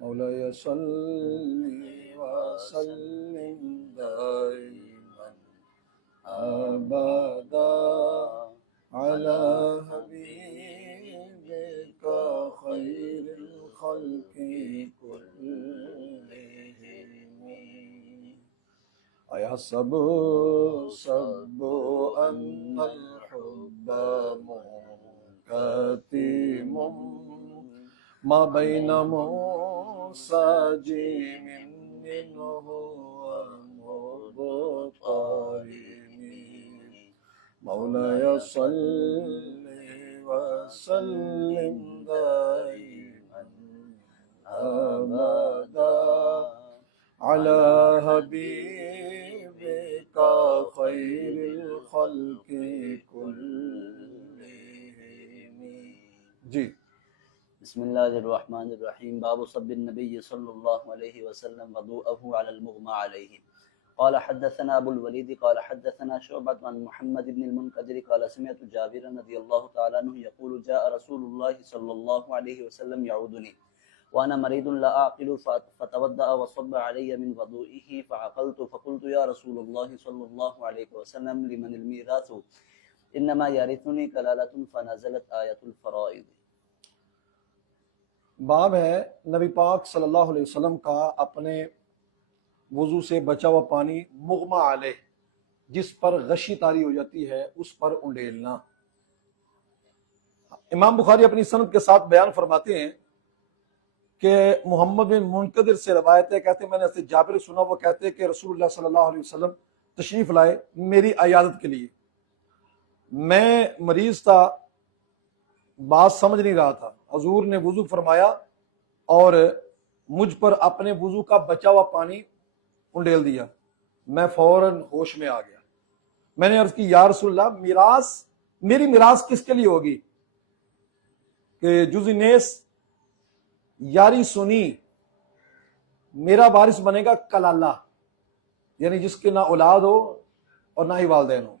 مولاي صل وسلم دائما أبدا على حبيبك خير الخلق كلهم. أيحسب الصب أن الحب منكتم ما بين منسجم منه ومضطرب. مولاي صل وسلم دائما أبدا على حبيبك خير الخلق كلهم. جی بسم اللہ الرحمن الرحیم. باب صب النبی صلی اللہ علیہ وسلم وضوءه على المغمى عليه. قال حدثنا ابو الولید قال حدثنا شعبۃ عن محمد بن المنکدر قال سمعت جابر رضی اللہ تعالی عنہ يقول جاء رسول الله صلی اللہ علیہ وسلم يعودني وانا مريض لا اعقل فتوضأ وصب علي من وضوئه فعقلت فقلت يا رسول الله صلى الله عليه وسلم لمن الميراث انما يرثني كلالة فنزلت آية الفرائض. باب ہے نبی پاک صلی اللہ علیہ وسلم کا اپنے وضو سے بچا ہوا پانی مغمى علیہ، جس پر غشی طاری ہو جاتی ہے، اس پر انڈیلنا۔ امام بخاری اپنی سند کے ساتھ بیان فرماتے ہیں کہ محمد بن منکدر سے روایت ہے، کہتے ہیں میں نے اسے جابر سنا، وہ کہتے ہیں کہ رسول اللہ صلی اللہ علیہ وسلم تشریف لائے میری عیادت کے لیے۔ میں مریض تھا، بات سمجھ نہیں رہا تھا، حضور نے وضو فرمایا اور مجھ پر اپنے وضو کا بچا ہوا پانی انڈیل دیا، میں فوراً ہوش میں آ گیا۔ میں نے عرض کی یا رسول اللہ میری میراث کس کے لیے ہوگی؟ کہ جز نیس یاری سنی، میرا وارث بنے گا کلالہ، یعنی جس کے نہ اولاد ہو اور نہ ہی والدین ہو۔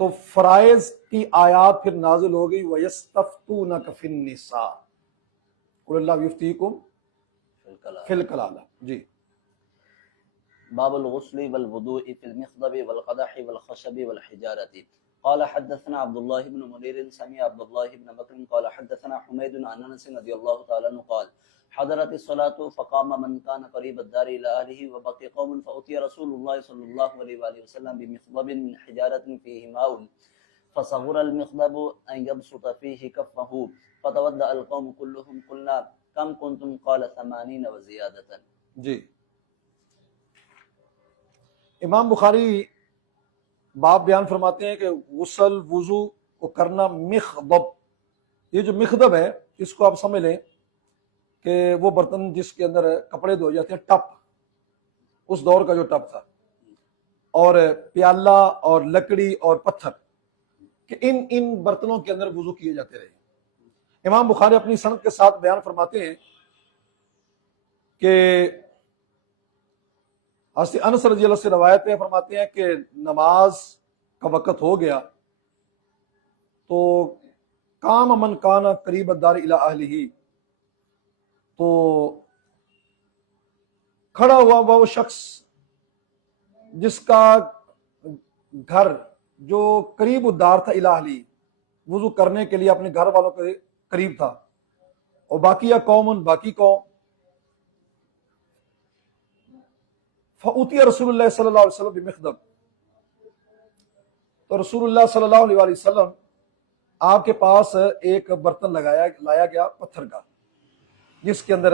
تو فرائض کی آیات پھر نازل ہو گئی وَيَسْتَفْتُونَكَ فِي النِّسَاءِ قُلِ اللَّهُ يُفْتِيكُمْ فِي الْكَلَالَةِ۔ جی باب الغسل والوضوء في المخضب والقدح والخشب والحجارة. قال حدثنا عبد الله بن منير سمع عبد الله بن بكر قال حدثنا حميد عن انس رضي الله تعالى عنه قال حضرت الصلاة فقام من كان قريب الدار إلى أهله وبقي قوم فأتي رسول الله صلى الله عليه وآله وسلم بمخضب من حجارة فيه ماء فصغر المخضب أن يبسط فيه كفه فتودأ القوم كلهم قلنا كم كنتم قال 80 وزيادة. جی امام بخاری باب بیان فرماتے ہیں کہ غسل وضو کو کرنا مخضب، یہ جو مخضب ہے اس کو آپ سمجھ لیں کہ وہ برتن جس کے اندر کپڑے دھوئے جاتے ہیں، ٹپ، اس دور کا جو ٹپ تھا، اور پیالہ اور لکڑی اور پتھر، کہ ان برتنوں کے اندر وضو کیے جاتے رہے۔ امام بخاری اپنی سند کے ساتھ بیان فرماتے ہیں کہ حضرت انس رضی اللہ سے روایت ہے، فرماتے ہیں کہ نماز کا وقت ہو گیا تو قام من کان قریب الدار الی اہلہ، تو کھڑا ہوا وہ شخص جس کا گھر جو قریب الدار تھا الی اہلہ، وضو کرنے کے لیے اپنے گھر والوں کے قریب تھا، اور باقی قوم، باقی قوم، فأتی رسول اللہ صلی اللہ علیہ وسلم بمخضب، تو رسول اللہ صلی اللہ علیہ وسلم آپ کے پاس ایک برتن لایا گیا پتھر کا، جس کے اندر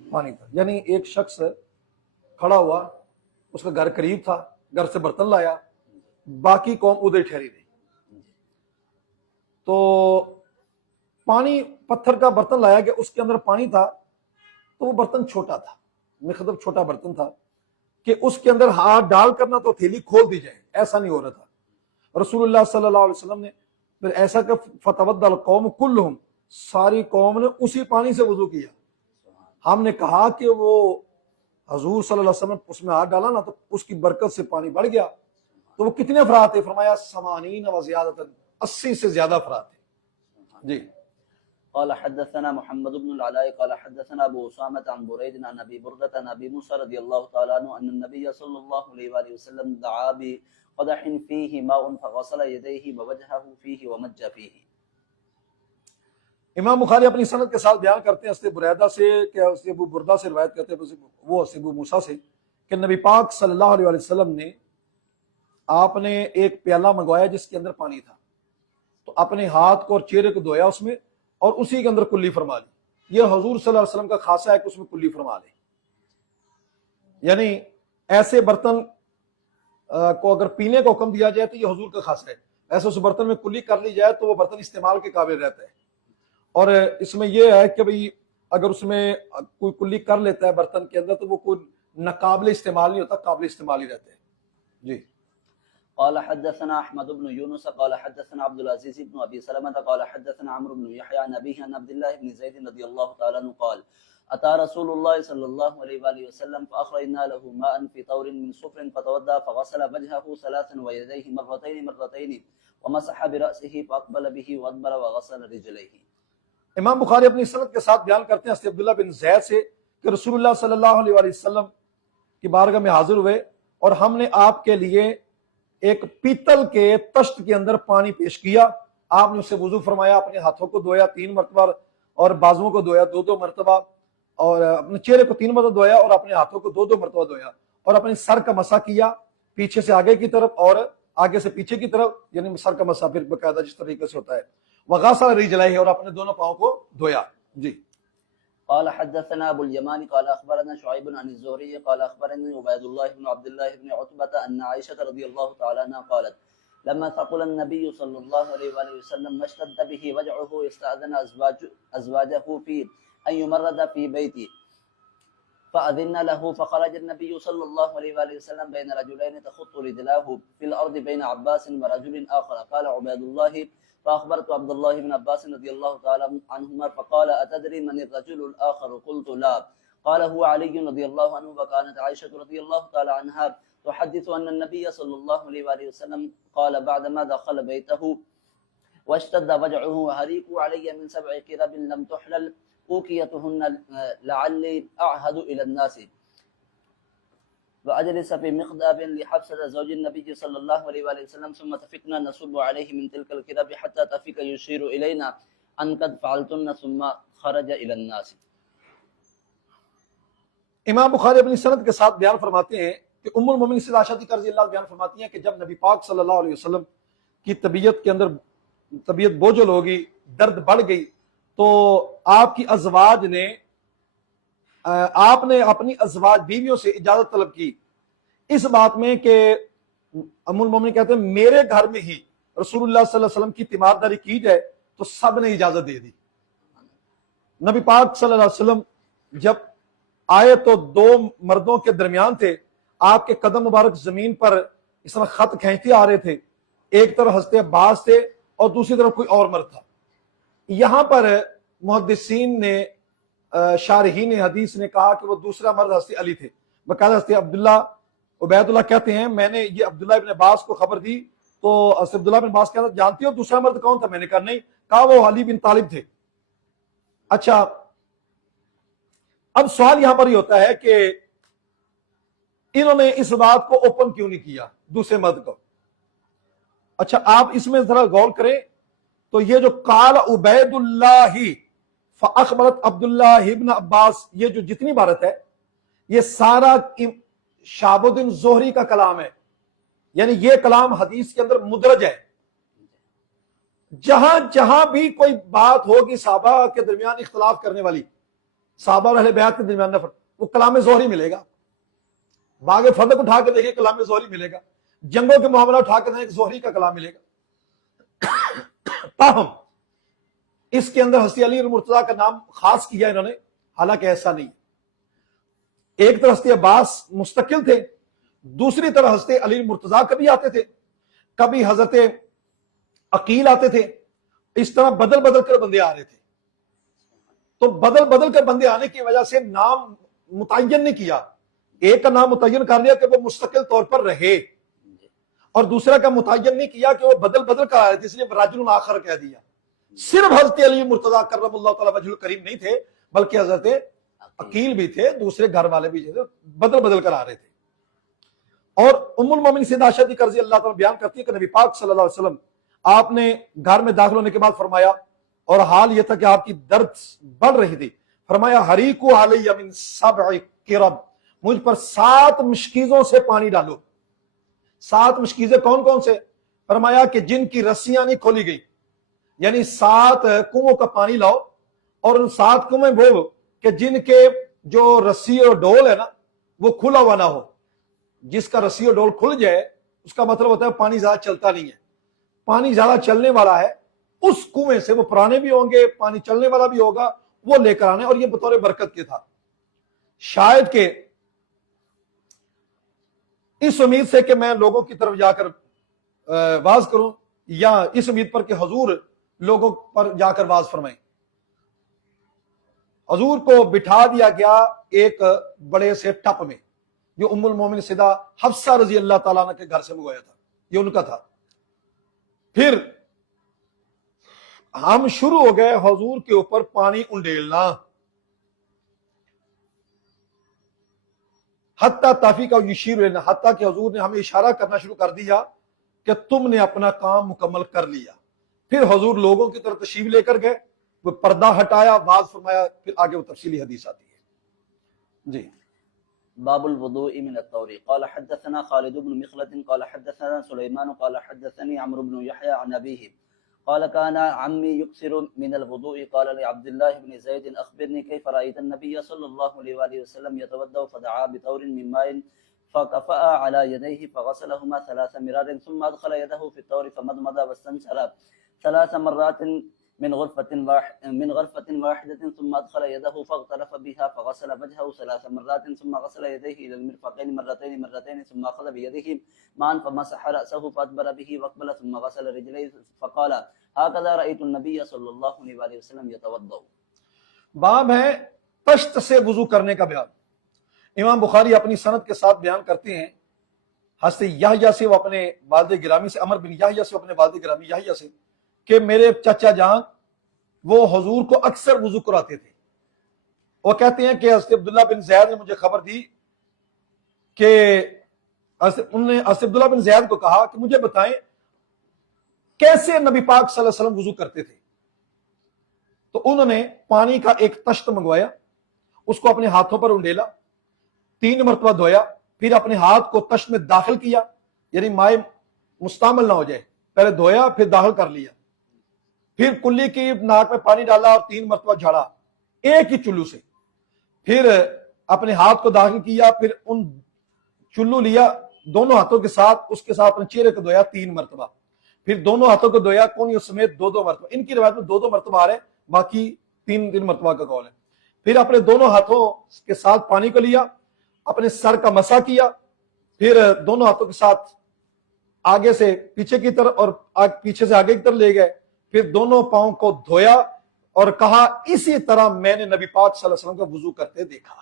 پانی تھا، یعنی ایک شخص کھڑا ہوا، اس کا گھر قریب تھا، گھر سے برتن لایا، باقی قوم ادھر ٹھہری رہی، تو پانی، پتھر کا برتن لایا گیا، اس کے اندر پانی تھا، تو وہ برتن چھوٹا تھا، مخضب چھوٹا برتن تھا کہ اس کے اندر ہاتھ ڈال کرنا تو تھیلی کھول دی جائے، ایسا نہیں ہو رہا تھا۔ رسول اللہ صلی اللہ علیہ وسلم نے پھر ایسا کہ فتوضأ القوم كلهم، ساری قوم نے اسی پانی سے وضو کیا۔ ہم نے کہا کہ وہ حضور صلی اللہ علیہ وسلم اس میں ہاتھ ڈالا نا تو اس کی برکت سے پانی بڑھ گیا۔ تو وہ کتنے افراد تھے؟ فرمایا 80 و زیادہ، 80 سے زیادہ افراد تھے۔ جی قال حدثنا محمد بن العلاء قال حدثنا ابو اسامة عن بريد عن ابي بردة عن ابي موسى رضي الله تعالى عنه ان النبي صلى الله عليه واله وسلم دعا بقدح فيه ماء فغسل يديه ووجهه فيه ومج فيه. امام بخاری اپنی سند کے ساتھ بیان کرتے ہیں حضرت بریدہ سے کہ حضرت ابو بردہ سے روایت کرتے ہیں وہ حضرت ابو موسیٰ سے کہ نبی پاک صلی اللہ علیہ وسلم نے آپ نے ایک پیالہ منگوایا جس کے اندر پانی تھا، تو اپنے ہاتھ کو اور چہرے کو دھویا اس میں اور اسی کے اندر کلی فرما لی۔ یہ حضور صلی اللہ علیہ وسلم کا خاصہ ہے کہ اس میں کلی فرما لے، یعنی ایسے برتن کو اگر پینے کا حکم دیا جائے تو یہ حضور کا خاصہ ہے، ایسے اس برتن میں کلی کر لی جائے تو وہ برتن استعمال کے قابل رہتا ہے۔ اور اس میں یہ ہے کہ بھئی اگر اس میں کوئی کلی کر لیتا ہے برتن کے اندر تو وہ کوئی ناقابل استعمال نہیں ہوتا، قابل استعمال ہی رہتے ہیں۔ جی قال حدثنا احمد بن يونس قال حدثنا عبد العزيز بن ابي سلمة قال حدثنا عمرو بن يحيى عن ابيه عن عبد الله بن زيد رضي الله تعالى عنه قال اتى رسول الله صلى الله عليه واله وسلم فاخرجنا له ماء في طور من صفر فتوضا فغسل وجهه ثلاثا ويديه مرتين ومسح براسه فاقبل به وادبر وغسل رجليه۔ امام بخاری اپنی سند کے ساتھ بیان کرتے ہیں حضرت عبداللہ بن زید سے کہ رسول اللہ صلی اللہ علیہ وآلہ وسلم کی بارگاہ میں حاضر ہوئے اور ہم نے آپ کے لیے ایک پیتل کے تشت کے اندر پانی پیش کیا، آپ نے اسے وضو فرمایا، اپنے ہاتھوں کو دھویا 3 مرتبہ اور بازوؤں کو دھویا 2 مرتبہ، اور اپنے چہرے کو 3 مرتبہ دھویا اور اپنے ہاتھوں کو 2 مرتبہ دھویا، اور اپنے سر کا مسح کیا پیچھے سے آگے کی طرف اور آگے سے پیچھے کی طرف، یعنی سر کا مسح پھر باقاعدہ جس طریقے سے ہوتا ہے، وغسل رجليه اور اپنے دونوں پاؤں کو دھویا۔ جی قال حدثنا ابو اليمان قال اخبرنا شعيب عن الزهري قال اخبرني عبيد الله بن عبد الله بن عتبة ان عائشة رضي الله تعالى عنها قالت لما ثقل النبي صلى الله عليه واله وسلم ما اشتد به وجعه استأذن ازواجه في ان يمرض في بيتي فأذن له فخرج النبي صلى الله عليه واله وسلم بين رجلين تخط رجلاه في الارض بين عباس ورجل اخر قال عبيد الله فأخبرت عبد الله بن عباس رضي الله تعالى عنهما فقال أتدري من الرجل الآخر قلت لا قال هو علي رضي الله عنه وكانت عائشة رضي الله تعالى عنها تحدث أن النبي صلى الله عليه وآله وسلم قال بعدما دخل بيته واشتد وجعه وهريق علي من 7 كرب لم تحلل أوكيتهن لعلي أعهد إلى الناس وأجلس في مخضب لحفصة زوج النبي صلى الله عليه وآله وسلم ثم تفقنا نصب عليه من تلك الكرب حتى تفق يشير إلينا أن قد فعلتن ثم خرج إلى الناس۔ امام بخاری اپنی سند کے ساتھ بیان فرماتے ہیں کہ ام المومنین سیدہ عائشہ رضی اللہ عنہا بیان فرماتی ہیں کہ جب نبی پاک صلی اللہ علیہ وسلم کی طبیعت کے اندر طبیعت بوجھل ہوگی، درد بڑھ گئی، تو آپ کی ازواج نے آپ نے اپنی ازواج بیویوں سے اجازت طلب کی اس بات میں کہ ام المومنین کہتے ہیں میرے گھر میں ہی رسول اللہ صلی اللہ علیہ وسلم کی تیمارداری کی جائے، تو سب نے اجازت دے دی۔ نبی پاک صلی اللہ علیہ وسلم جب آئے تو 2 مردوں کے درمیان تھے، آپ کے قدم مبارک زمین پر اس طرح خط کھینچتے آ رہے تھے، ایک طرف حضرت عباس تھے اور دوسری طرف کوئی اور مرد تھا۔ یہاں پر محدثین نے شارحین حدیث نے کہا کہ وہ دوسرا مرد حضرت علی تھے، باقاعدہ حضرت عبداللہ عبید اللہ کہتے ہیں میں نے یہ عبداللہ ابن عباس کو خبر دی تو حضرت عبداللہ بن عباس کہتا جانتی ہو دوسرا مرد کون تھا؟ میں نے کہا نہیں، کہا وہ علی بن طالب تھے۔ اچھا اب سوال یہاں پر یہ ہوتا ہے کہ انہوں نے اس بات کو اوپن کیوں نہیں کیا دوسرے مرد کو؟ اچھا آپ اس میں ذرا غور کریں تو یہ جو قال عبید اللہ فاخبرت عبداللہ ابن عباس، یہ جو جتنی عبارت ہے یہ سارا شہاب الدین زہری کا کلام ہے، یعنی یہ کلام حدیث کے اندر مدرج ہے۔ جہاں جہاں بھی کوئی بات ہوگی صحابہ کے درمیان اختلاف کرنے والی، صحابہ اور اہل بیعت کے درمیان نفر، وہ کلام زہری ملے گا۔ باغ فدق اٹھا کے دیکھیں کلام زہری ملے گا، جنگوں کے معاملہ اٹھا کے دیکھیں زہری کا کلام ملے گا۔ تاہم اس کے اندر حضرت علی مرتضیٰ کا نام خاص کیا انہوں نے، حالانکہ ایسا نہیں۔ ایک طرف حضرت عباس مستقل تھے، دوسری طرف حضرت علی مرتضیٰ کبھی آتے تھے، کبھی حضرت عقیل آتے تھے، اس طرح بدل بدل کر بندے آ رہے تھے۔ تو بدل بدل کر بندے آنے کی وجہ سے نام متعین نہیں کیا، ایک کا نام متعین کر لیا کہ وہ مستقل طور پر رہے، اور دوسرا کا متعین نہیں کیا کہ وہ بدل بدل کر آ رہے تھے، اس لیے راجل آخر کہہ دیا۔ صرف حضرت علی مرتضیٰ کرم اللہ تعالی وجہ الکریم نہیں تھے بلکہ حضرت عقیل بھی تھے، دوسرے گھر والے بھی تھے، بدل بدل کر آ رہے تھے۔ اور ام المومنین سیدہ عائشہ رضی اللہ تعالیٰ بیان کرتی ہے کہ نبی پاک صلی اللہ علیہ وسلم آپ نے گھر میں داخل ہونے کے بعد فرمایا، اور حال یہ تھا کہ آپ کی درد بڑھ رہی تھی، فرمایا حریقو علی من 7 قرب، مجھ پر 7 مشکیزوں سے پانی ڈالو۔ 7 مشکیزیں کون کون سے؟ فرمایا کہ جن کی رسیاں نہیں کھولی گئی، یعنی 7 کنووں کا پانی لاؤ، اور ان 7 کنویں وہ کہ جن کے جو رسی اور ڈول ہے نا وہ کھلا ہوا نہ ہو۔ جس کا رسی اور ڈول کھل جائے اس کا مطلب ہوتا ہے پانی زیادہ چلتا نہیں ہے۔ پانی زیادہ چلنے والا ہے اس کنویں سے، وہ پرانے بھی ہوں گے، پانی چلنے والا بھی ہوگا، وہ لے کر آنے، اور یہ بطور برکت کے تھا۔ شاید کہ اس امید سے کہ میں لوگوں کی طرف جا کر واز کروں، یا اس امید پر کہ حضور لوگوں پر جا کر واز فرمائیں، حضور کو بٹھا دیا گیا ایک بڑے سے ٹپ میں جو ام المومنین سیدہ حفصہ رضی اللہ تعالیٰ عنہ کے گھر سے منگوایا تھا، یہ ان کا تھا۔ پھر ہم شروع ہو گئے حضور کے اوپر پانی انڈیلنا، حتیٰ تافی کا یشیر لینا، حتیٰ کہ حضور نے ہمیں اشارہ کرنا شروع کر دیا کہ تم نے اپنا کام مکمل کر لیا۔ پھر حضور لوگوں کی طرف تشریف لے کر گئے، وہ پردہ ہٹایا، واز فرمایا، پھر آگے وہ تفصیلی حدیث آتی ہے۔ جی باب الوضوء من الطور قال حدثنا خالد بن مخلد قال حدثنا سليمان قال حدثني عمرو بن يحيى عن أبيه قال كان عمي يكثر من الوضوء قال لعبد الله بن زيد أخبرني كيف رأيت النبي صلى الله عليه وآله وسلم يتوضأ فدعا بطور من ماء فكفأ على يديه فغسلهما 3 مرار ثم أدخل يده في الطور فمضمض واستنشر 3 مرات من غرفة واحدة ثم أدخل يده فاغترف بها فغسل وجهه 3 مرات ثم غسل يديه إلى المرفقين مرتين ثم أخذ بيده ماء فمسح رأسه فأدبر به واقبل ثم غسل رجليه فقال هكذا رأيت النبي صلى الله عليه وآله وسلم يتوضأ۔ باب ہے طشت سے وضو کرنے کا بیان۔ امام بخاری اپنی سند کے ساتھ بیان کرتے ہیں حضرت یحییٰ سے، وہ اپنے والد گرامی سے، عمر بن یحییٰ سے، اپنے والد گرامی یحییٰ سے، کہ میرے چچا جان وہ حضور کو اکثر وضو کراتے تھے۔ وہ کہتے ہیں کہ حضرت عبداللہ بن زید نے مجھے خبر دی کہ انہوں نے حضرت عبداللہ بن زید کو کہا کہ مجھے بتائیں کیسے نبی پاک صلی اللہ علیہ وسلم وضو کرتے تھے۔ تو انہوں نے پانی کا ایک تشت منگوایا، اس کو اپنے ہاتھوں پر انڈیلا، 3 مرتبہ دھویا، پھر اپنے ہاتھ کو تشت میں داخل کیا، یعنی مائع مستعمل نہ ہو جائے، پہلے دھویا پھر داخل کر لیا، پھر کلی کی ناک میں پانی ڈالا اور 3 مرتبہ جھاڑا ایک ہی چلو سے، پھر اپنے ہاتھ کو داخل کیا، پھر ان چلو لیا دونوں ہاتھوں کے ساتھ، اس کے ساتھ اپنے چہرے کو دھویا 3 مرتبہ، پھر دونوں ہاتھوں کو دھویا کونیوں سمیت 2 مرتبہ۔ ان کی روایت میں 2 مرتبہ آ رہے ہیں، باقی 3 مرتبہ کا قول ہے۔ پھر اپنے دونوں ہاتھوں کے ساتھ پانی کو لیا، اپنے سر کا مسح کیا، پھر دونوں ہاتھوں کے ساتھ آگے سے پیچھے کی طرف اور پیچھے سے آگے کی طرف لے گئے، پھر دونوں پاؤں کو دھویا اور کہا اسی طرح میں نے نبی پاک صلی اللہ علیہ وسلم کا وضو کرتے دیکھا۔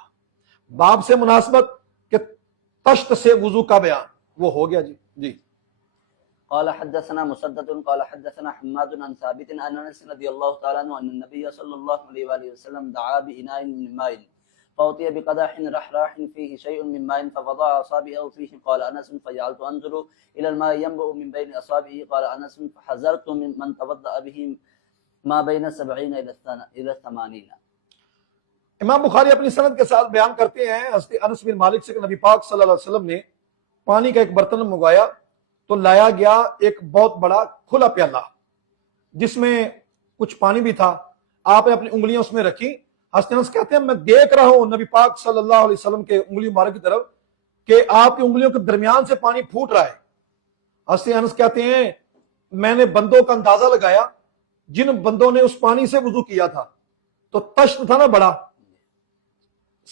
باب سے مناسبت کہ تشت سے وضو کا بیان وہ ہو گیا۔ جی قال حدثنا مسدد قال حدثنا حماد عن ثابت عن انس رضي الله تعالى عنه ان النبي صلى الله عليه واله وسلم دعا بإناء من ماء فأتي بقدح رحراح فيه شيء من ماء فوضع أصابعه فيه قال أنس فجعلت أنظر إلى الماء ينبع من بين أصابعه قال أنس فحذرت من توضأ به ما بين 70 إلى 80۔ امام بخاری اپنی سند کے ساتھ بیان کرتے ہیں حضرت انس بن مالک سے کہ نبی پاک صلی اللہ علیہ وسلم نے پانی کا ایک برتن منگوایا تو لایا گیا ایک بہت بڑا کھلا پیالہ جس میں کچھ پانی بھی تھا، آپ نے اپنی انگلیاں اس میں رکھی۔ حضرت انس کہتے ہیں میں دیکھ رہا ہوں نبی پاک صلی اللہ علیہ وسلم کے انگلی مبارک کی طرف کہ آپ کی انگلیوں کے درمیان سے پانی پھوٹ رہا ہے۔ حضرت انس کہتے ہیں میں نے بندوں کا اندازہ لگایا جن بندوں نے اس پانی سے وضو کیا تھا، تو تشت تھا نا بڑا،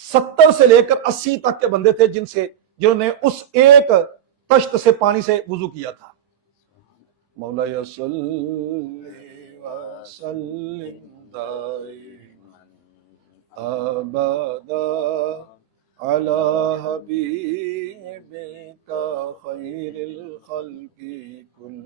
70 سے لے کر 80 تک کے بندے تھے جنہوں نے اس ایک تشت سے پانی سے وضو کیا تھا۔ مولا صلی وسلم دائما ابدا علی حبیبک خیر الخلق کل